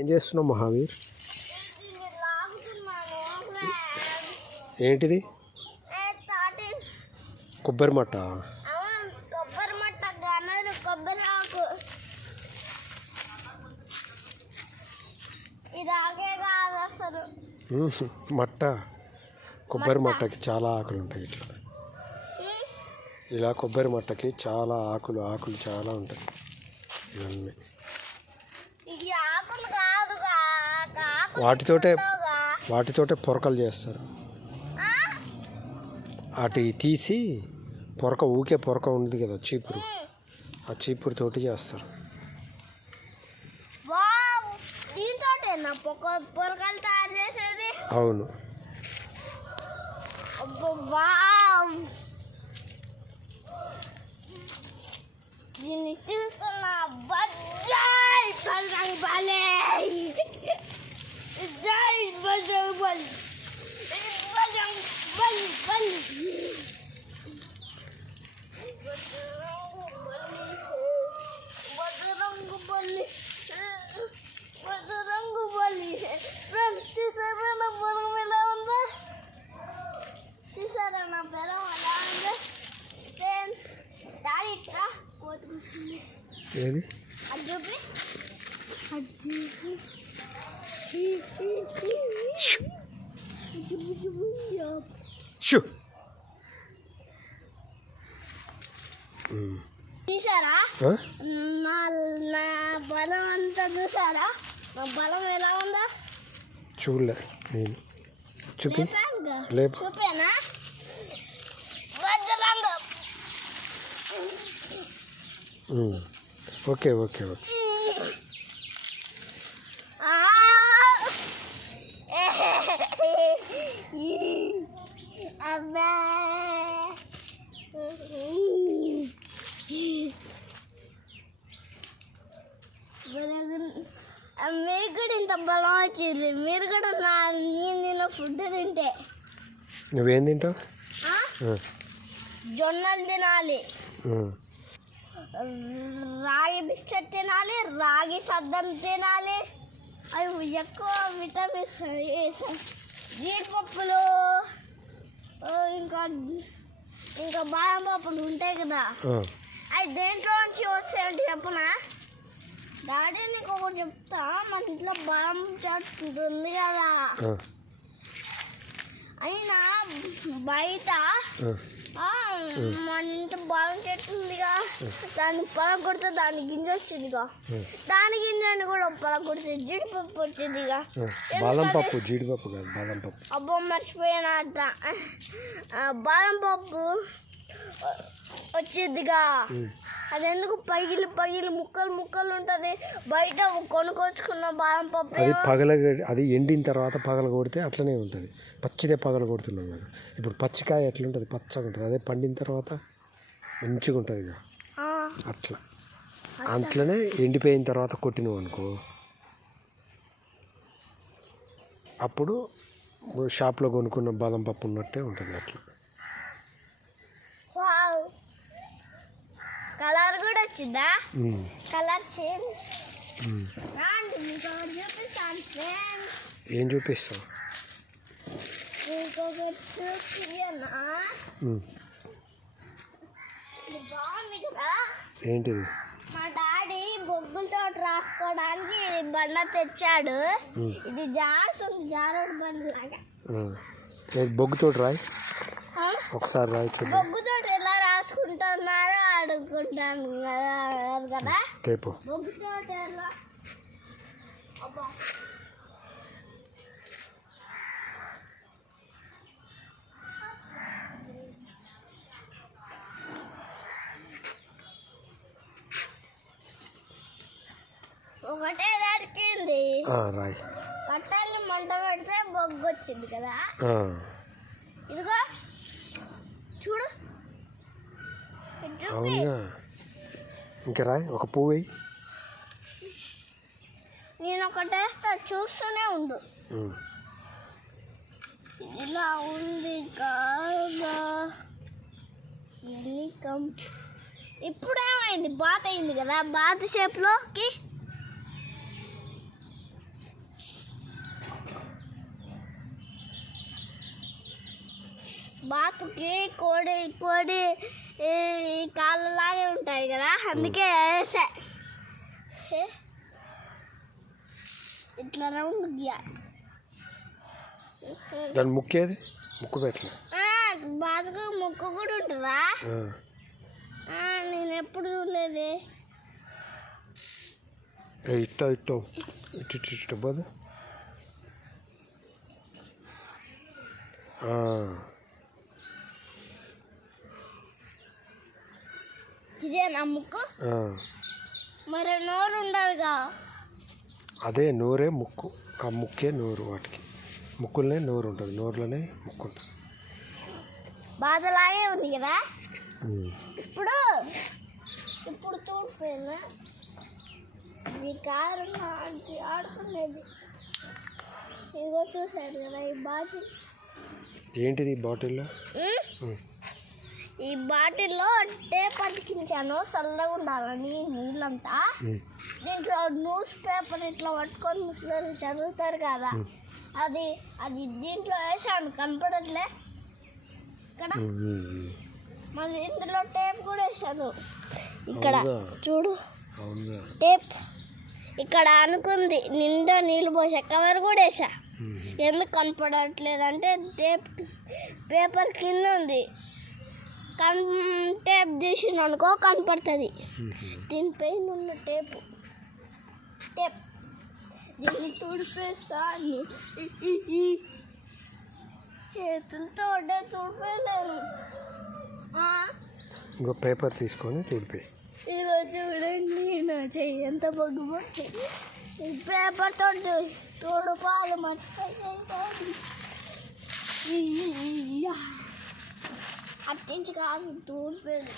ఏం చేస్తున్నావు మహావీర్? ఏంటిది? కొబ్బరి మట్ట. మట్ట కొబ్బరి మట్టకి చాలా ఆకులు ఉంటాయి. ఇట్లా ఇలా కొబ్బరి మట్టకి చాలా ఆకులు చాలా ఉంటాయి. ఇవన్నీ వాటితోటే పొరకలు చేస్తారు. వాటి తీసి ఊకే పొరక ఉంది కదా, చీపురు, ఆ చీపురు తోటి చేస్తారు. అవును. దీన్ని చూస్తున్నా చూసారా నా పొలం ఎలా ఉందో ఫ్రెండ్స్. డాడీ ఇట్లా కోతుకొస్తుంది. ఏది అది చూపి. చూసారా నా బలం అంతా? చూసారా నా బలం ఎలా ఉందా? చూడలే నేను. చూపి. చూపేనా? ఓకే. అబ్బా మీరు కూడా ఇంత బలం వచ్చింది. మీరు కూడా నేను ఫుడ్ తింటే. నువ్వేం తింటావు? జొన్నలు తినాలి, రాగి బిస్కెట్ తినాలి, రాగి సద్దలు తినాలి. అవి ఎక్కువ విటమిన్స్. జీడిపప్పులు ఇంకా బాదం పప్పులు ఉంటాయి కదా, అవి దేంట్లో నుంచి వస్తాయంటే చెప్పనా? డాడీ నీకు ఒకటి చెప్తా. మన ఇంట్లో బాదం చెట్టు ఉంటుంది కదా, అయినా బయట మన ఇంట్లో బాదం చెట్టు ఉందిగా, దాన్ని పలగొడితే దాని గింజ వచ్చిందిగా, దాని గింజని కూడా పలగొడితే జీడిపప్పు వచ్చిందిగా. బాదం పప్పు, జీడిపప్పు కాదు, బాదం పప్పు. అబ్బో మర్చిపోయినా అట్ట. బాదం పప్పు వచ్చిందిగా, అది ఎందుకు పగిలి ముక్కలు ఉంటుంది. బయట కొనుక్కొచ్చుకున్న బాదం పప్పు అది ఎండిన తర్వాత పగల కొడితే అట్లనే ఉంటుంది. పచ్చిదే పగల కొడుతున్నాం కదా. ఇప్పుడు పచ్చికాయ ఎట్లా ఉంటుంది? పచ్చగా ఉంటుంది. అదే పండిన తర్వాత మంచిగా ఉంటుంది ఇక. అట్లా అట్లనే ఎండిపోయిన తర్వాత కొట్టినావు అనుకో, అప్పుడు షాప్లో కొనుక్కున్న బాదం పప్పు ఉన్నట్టే ఉంటుంది. అట్లా కలర్ కూడా వచ్చిందా? Colour change. ఏం చూపిస్తావు? బాగుంది కదా. ఏంటిది? మా డాడీ బొగ్గులతో రాసుకోవడానికి బండ తెచ్చాడు. ఇది జారుడు బండ లాగా. బొగ్గుతో రాయి, ఒకసారి రాయి. బొగ్గుతో ఎలా రాసుకుంటున్నారో అడుగుకుంటాను కదా. బొగ్గుతో ఎలా? ఒకటే దొరికింది. రాయి. కట్టెల్ని మంట పెడితే బొగ్గు వచ్చింది కదా. ఇదిగో చూడు. ఇంకా రాయి. ఒక పువ్వు వేయి. నేను ఒకటేస్తా, చూస్తూనే ఉండు. ఇలా ఉంది కాదా? ఇప్పుడేమైంది? బాత్ అయింది కదా, బాత్ షేప్లోకి బాతుకి కోడి కోడి ఈ కాళ్ళలాగే ఉంటాయి కదా, అందుకే వేసా. ఇట్లా రౌండ్ గీయాలి. దాని ముక్కు ఏది? ముక్కు పెట్టలే. బాతుకు ముక్కు కూడా ఉంటుందా? నేను ఎప్పుడు చూడలేదే. ఇట్టో ఇట్టో ఇటు ఇటు ఇటు పోదు. ఇదే నా ముక్కు. మరి నోరు ఉండదుగా. అదే నోరే ముక్కు, ఆ ముక్కే నోరు. వాటికి ముక్కులనే నోరు ఉంటుంది, నోరులోనే ముక్కు ఉంటుంది. బాధలాగే ఉంది కదా. ఇప్పుడు ఇప్పుడు తోడిపోయినా ఈ కారు ఆడుకునేది. ఇదిగో చూసారు కదా ఈ బాటిల్. ఏంటిది ఈ బాటిల్లో? ఈ బాటిల్లో టేప్ అతికించాను చల్లగా ఉండాలని నీళ్ళంతా. దీంట్లో న్యూస్ పేపర్ ఇట్లా పట్టుకొని ముసలి చదువుతారు కదా, అది అది దీంట్లో వేసాను. కనపడట్లే ఇక్కడ. మళ్ళీ ఇందులో టేప్ కూడా వేసాను. ఇక్కడ చూడు టేప్. ఇక్కడ అనుకుంది నిండా నీళ్ళు పోసా. కవర్ కూడా వేసా. ఎందుకు కనపడట్లేదు అంటే టేప్ పేపర్ కింద ఉంది. టేప్ తీసిన అనుకో కనపడుతుంది. దీనిపైన ఉన్న టేప్ దీన్ని తుడిపేస్తా. చేతులతో తుడిపేయలేను. ఇంకో పేపర్ తీసుకొని తుడిపే. ఇదిగో చూడండి నా చెయ్యి ఎంత బొగ్గుపట్టి. ఈ పేపర్ తోటి తుడపాలి. మర్చిపోయి అట్టించి కాదు తూడిపోయింది.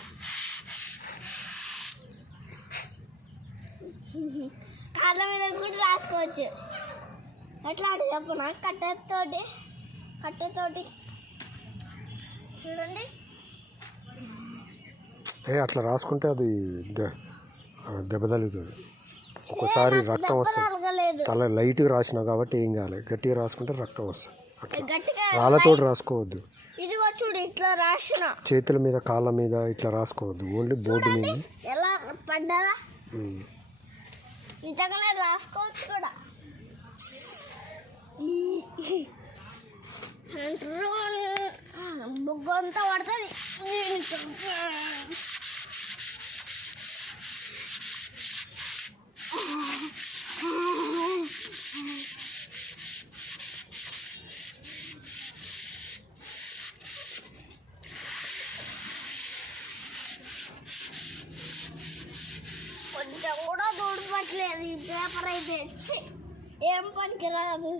కాళ్ళ మీద కూడా రాసుకోవచ్చు. ఎట్లా అంటే చెప్పనా, కట్టెతోటి చూడండి. అట్లా రాసుకుంటే అది దెబ్బ తగులుతుంది. ఒకసారి రక్తం వస్తుంది. తల లైట్గా రాసినావు కాబట్టి ఏం కాలేదు. గట్టిగా రాసుకుంటే రక్తం వస్తుంది. అట్లా రాళ్ళతోటి రాసుకోవద్దు. ఇదిగో చూడు ఇట్లా రాసిన. చేతుల మీద కాళ్ళ మీద ఇట్లా రాసుకోవద్దు. ఓన్లీ బోర్డు మీద. ఎలా పడ్డదా? నిజంగానే రాసుకోవచ్చు కూడా. బొగ్గు అంతా పడుతుంది. కొంచెం కూడా దూడిపట్టలేదు ఈ పేపర్ అయితే. ఏం పనికిరాదు.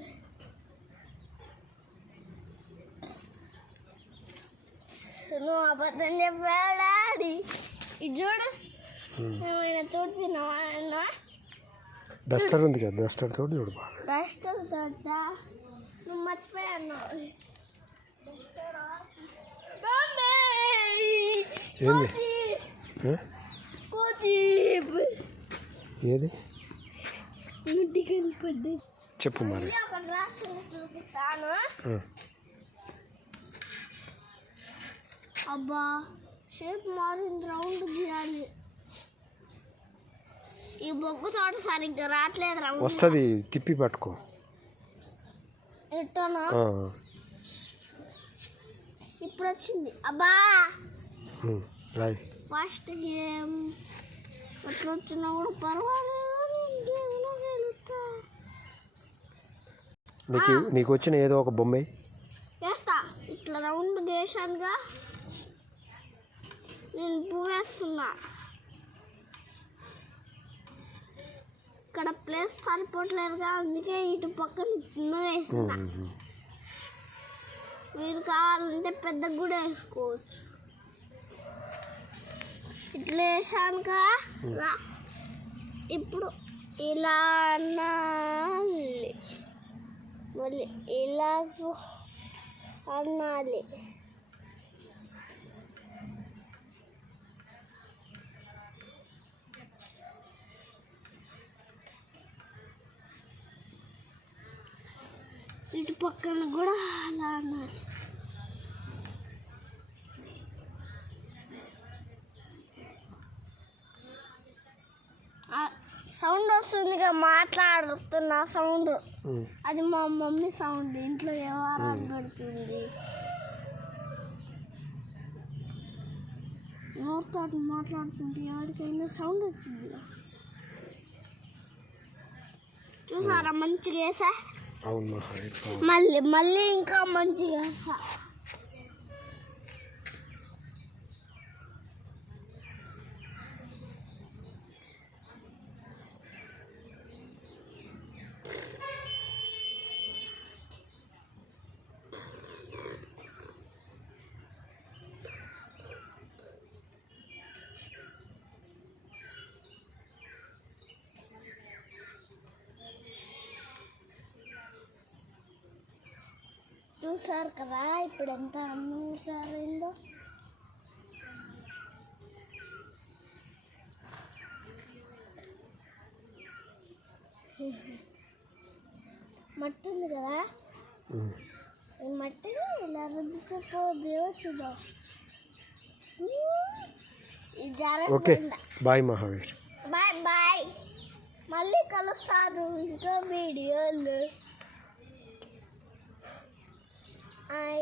నువ్వు అబద్ధం చెప్పావు డాడీ. ఇది చూడు ఏమైనా తోడిపోయినా. డస్టర్ ఉంది కదా, డస్టర్ తోటి చూడు. డస్టర్ తోట నువ్వు మర్చిపోయాను. ఏది ముడ్డి కనపడ్డి. చెప్పు మరి. అక్కడ రాష్ట్రం చూపిస్తాను. అబ్బా షేప్ మారింది. రౌండ్ గీయాలి. ఈ బొగ్గు తోట సరిగ్గా రావట్లేదు. రౌండ్ వస్తుంది, తిప్పి పట్టుకో. ఎట్టనా ఇప్పుడు వచ్చింది. అబ్బా రాయ్. ఫస్ట్ గేమ్ ఎట్లా వచ్చినా కూడా పర్వాలేదు. నీకు వచ్చిన ఏదో ఒక బొమ్మ వేస్తా. ఇట్లా రౌండ్ వేసానుగా. నేను పువ్వు వేస్తున్నా. ఇక్కడ ప్లేస్ సరిపోవట్లేదుగా, అందుకే ఇటు పక్కన చిన్న వేస్తున్నా. మీరు కావాలంటే పెద్దగా కూడా వేసుకోవచ్చు. ఇట్లా వేసానుగా. ఇప్పుడు ఇలా అనాలి, మళ్ళీ ఇలా అనాలి. ఇటు పక్కన కూడా అలా అనాలి. సౌండ్ వస్తుంది మాట్లాడుతున్న సౌండ్. అది మా మమ్మీ సౌండ్. ఇంట్లో ఎవరు పెడుతుంది నోటితో మాట్లాడుతుంటే ఎవరికైనా సౌండ్ వచ్చింది. చూసారా మంచిగా వేసా. మళ్ళీ మళ్ళీ ఇంకా మంచిగా వేసా. చూసారు కదా ఇప్పుడు ఎంత అమ్ముతారైందో. మట్టి ఉంది కదా, ఈ మట్టిని ఇలా రుద్దుకపోతే చూద్దాం. Okay bye Mahavir. Bye bye. మళ్ళీ కలుస్తారు ఇంకా వీడియోలు. I